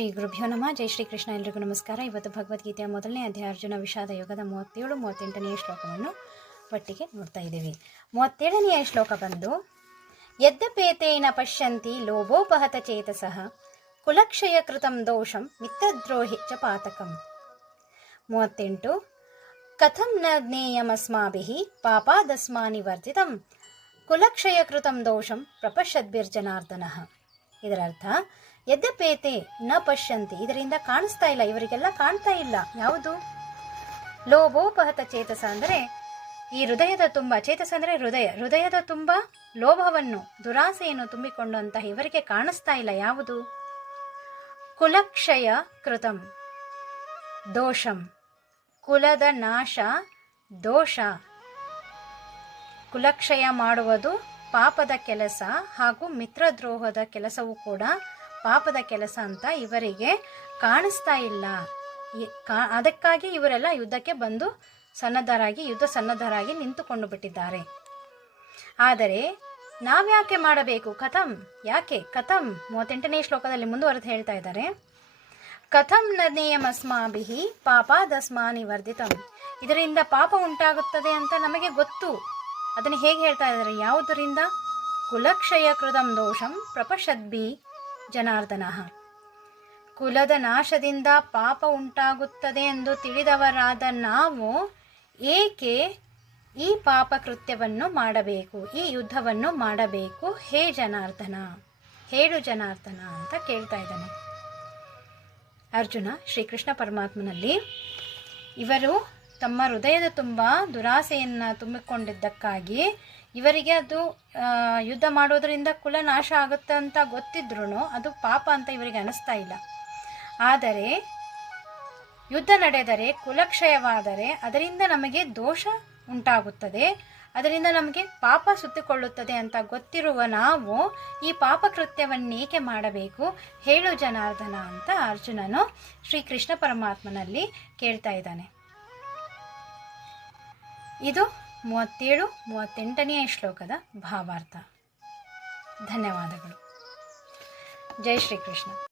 ಶ್ರೀ ಗುರುಭ್ಯೋ ನಮಃ. ಜೈ ಶ್ರೀ ಕೃಷ್ಣ. ಎಲ್ರಿಗೂ ನಮಸ್ಕಾರ. ಇವತ್ತು ಭಗವದ್ಗೀತೆಯ ಮೊದಲನೇ ಅಧ್ಯಾಯ ಅರ್ಜುನ ವಿಷಾದ ಯೋಗದ 37-38ನೇ ಶ್ಲೋಕವನ್ನು ಒಟ್ಟಿಗೆ ನೋಡ್ತಾ ಇದ್ದೀವಿ. 37ನೇ ಶ್ಲೋಕ ಬಂದು, ಯದ್ಯಪೇತೇನ ಪಶ್ಯಂತಿ ಲೋಭೋಪಹತ ಚೇತಸಃ ಕುಲಕ್ಷಯ ಕೃತಂ ದೋಷಂ ಮಿತ್ರದ್ರೋಹಿ ಚ ಪಾತಕಂ. 38 ಕಥಂ ನ ಜ್ಞೇಯಮಸ್ಮಾಭಿಃ ಪಾಪಾದಸ್ಮಾನಿ ವರ್ಜಿತಂ ಕುಲಕ್ಷಯ ಕೃತಂ ದೋಷಂ ಪ್ರಪಶ್ಯದ್ಭಿರ್ಜನಾರ್ದನಃ. ಇದರ ಅರ್ಥ, ಯದ್ಯಪೇತೆ ನ ಪಶ್ಯಂತಿ, ಇದರಿಂದ ಕಾಣಿಸ್ತಾ ಇಲ್ಲ, ಇವರಿಗೆಲ್ಲ ಕಾಣ್ತಾ ಇಲ್ಲ. ಯಾವುದು? ಲೋಭೋಪಹತ ಚೇತಸ ಅಂದರೆ ಈ ಹೃದಯದ ತುಂಬ, ಚೇತಸ ಅಂದರೆ ಹೃದಯದ ತುಂಬ ಲೋಭವನ್ನು, ದುರಾಸೆಯನ್ನು ತುಂಬಿಕೊಂಡಂತಹ ಇವರಿಗೆ ಕಾಣಿಸ್ತಾ ಇಲ್ಲ. ಯಾವುದು? ಕುಲಕ್ಷಯ ಕೃತಂ ದೋಷಂ, ಕುಲದ ನಾಶ ದೋಷ. ಕುಲಕ್ಷಯ ಮಾಡುವುದು ಪಾಪದ ಕೆಲಸ, ಹಾಗೂ ಮಿತ್ರದ್ರೋಹದ ಕೆಲಸವೂ ಕೂಡ ಪಾಪದ ಕೆಲಸ ಅಂತ ಇವರಿಗೆ ಕಾಣಿಸ್ತಾ ಇಲ್ಲ. ಅದಕ್ಕಾಗಿ ಇವರೆಲ್ಲ ಯುದ್ಧಕ್ಕೆ ಬಂದು ಯುದ್ಧ ಸನ್ನದ್ಧರಾಗಿ ನಿಂತುಕೊಂಡು ಬಿಟ್ಟಿದ್ದಾರೆ. ಆದರೆ ನಾವ್ಯಾಕೆ ಮಾಡಬೇಕು? ಕಥಂ, ಯಾಕೆ? ಕಥಂ 38ನೇ ಶ್ಲೋಕದಲ್ಲಿ ಮುಂದುವರೆದು ಹೇಳ್ತಾ ಇದ್ದಾರೆ, ಕಥಂ ನ ಜ್ಞೇಯಮಸ್ಮಾಭಿಃ ಪಾಪಾದಸ್ಮಾನಿ ವರ್ಧಿತಂ. ಇದರಿಂದ ಪಾಪ ಉಂಟಾಗುತ್ತದೆ ಅಂತ ನಮಗೆ ಗೊತ್ತು. ಅದನ್ನು ಹೇಗೆ ಹೇಳ್ತಾ ಇದ್ದಾರೆ? ಯಾವುದರಿಂದ? ಕುಲಕ್ಷಯ ಕೃತಂ ದೋಷಂ ಪ್ರಪಶ್ಯದ್ಭಿ ಜನಾರ್ದನಃ. ಕುಲದ ನಾಶದಿಂದ ಪಾಪ ಉಂಟಾಗುತ್ತದೆ ಎಂದು ತಿಳಿದವರಾದ ನಾವು ಏಕೆ ಈ ಪಾಪ ಕೃತ್ಯವನ್ನು ಮಾಡಬೇಕು, ಈ ಯುದ್ಧವನ್ನು ಮಾಡಬೇಕು? ಹೇ ಜನಾರ್ದನ, ಹೇಳು ಜನಾರ್ದನ ಅಂತ ಕೇಳ್ತಾ ಇದ್ದಾನೆ ಅರ್ಜುನ ಶ್ರೀಕೃಷ್ಣ ಪರಮಾತ್ಮನಲ್ಲಿ. ಇವರು ತಮ್ಮ ಹೃದಯದ ತುಂಬ ದುರಾಸೆಯನ್ನು ತುಂಬಿಕೊಂಡಿದ್ದಕ್ಕಾಗಿ ಇವರಿಗೆ ಅದು ಯುದ್ಧ ಮಾಡೋದರಿಂದ ಕುಲ ನಾಶ ಆಗುತ್ತೆ ಅಂತ ಗೊತ್ತಿದ್ರೂ ಅದು ಪಾಪ ಅಂತ ಇವರಿಗೆ ಅನಿಸ್ತಾ ಇಲ್ಲ. ಆದರೆ ಯುದ್ಧ ನಡೆದರೆ, ಕುಲಕ್ಷಯವಾದರೆ ಅದರಿಂದ ನಮಗೆ ದೋಷ ಉಂಟಾಗುತ್ತದೆ, ಅದರಿಂದ ನಮಗೆ ಪಾಪ ಸುತ್ತಿಕೊಳ್ಳುತ್ತದೆ ಅಂತ ಗೊತ್ತಿರುವ ನಾವು ಈ ಪಾಪ ಕೃತ್ಯವನ್ನೇಕೆ ಮಾಡಬೇಕು? ಹೇಳು ಜನಾರ್ದನ ಅಂತ ಅರ್ಜುನನು ಶ್ರೀಕೃಷ್ಣ ಪರಮಾತ್ಮನಲ್ಲಿ ಕೇಳ್ತಾ ಇದ್ದಾನೆ. ಇದು 37-38ನೇ ಶ್ಲೋಕದ ಭಾವಾರ್ಥ. ಧನ್ಯವಾದಗಳು. ಜೈ ಶ್ರೀಕೃಷ್ಣ.